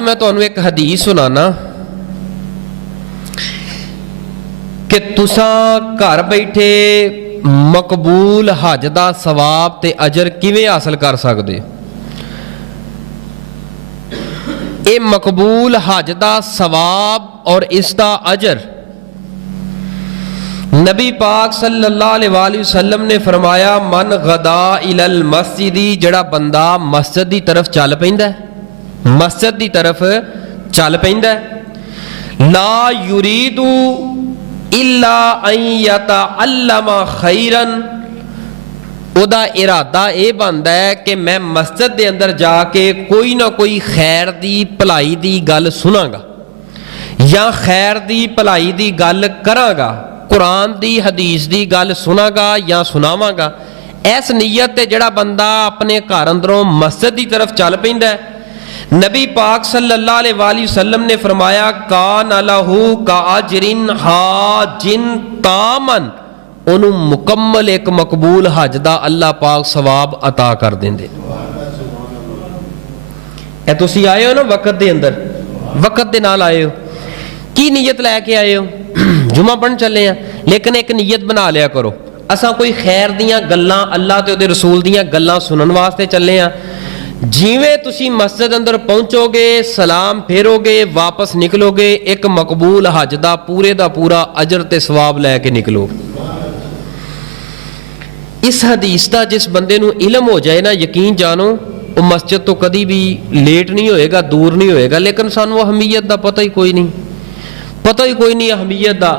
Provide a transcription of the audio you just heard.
मैं तुहानू एक हदीस सुनाना कि तुसा घर बैठे मकबूल हज दा सवाब ते अजर किवें हासिल कर सकदे। ये मकबूल हज दा सवाब और इसका अजर नबी पाक सल्लल्लाहु अलैहि वसल्लम ने फरमाया, मन गदा इलल मस्जिदी, जड़ा बंदा मस्जिद की तरफ चल पैंदा, मस्जिद की तरफ चल पैंदा, ला युरीदू इल्ला अन यतअल्लमा खैरन, उदा इरादा यह बनता है कि मैं मस्जिद के अंदर जाके कोई ना कोई खैर दी भलाई दी गल सुनांगा या खैर दी भलाई दी गल करांगा, कुरान दी हदीस दी गल सुनागा या सुनावांगा। इस नीयत ते जड़ा बंदा अपने घर अंदरों मस्जिद की तरफ चल पैंदा है, नबी पाक सल्लल्लाहु अलैहि वसल्लम ने फरमाया, कान लहू का अजरिन हाजिन तामन, उन्हों मुकम्मल एक मकबूल हज दा अल्लाह पाक सवाब अता कर देंदे। ए तुसी आए हो ना वक्त दे अंदर, वक्त दे नाल आए हो, की नीयत लैके आए हो? जुमा पढ़न चले हैं, लेकिन एक नीयत बना लिया करो, असां कोई खैर दियां गल्लां अल्लाह ते उहदे रसूल दियां गल्लां सुनन वास्ते चले हैं। जिवें तुसी मस्जिद अंदर पहुंचोगे, सलाम फेरोगे, वापस निकलोगे, एक मकबूल हज दा पूरे दा पूरा अजर ते सवाब लैके निकलोगे। इस हदीस का जिस बंदे नूं इलम हो जाए ना, यकीन जानो वो मस्जिद तो कभी भी लेट नहीं होएगा, दूर नहीं होएगा, लेकिन सानू अहमीयत का पता ही कोई नहीं, पता ही कोई नहीं अहमीयत का।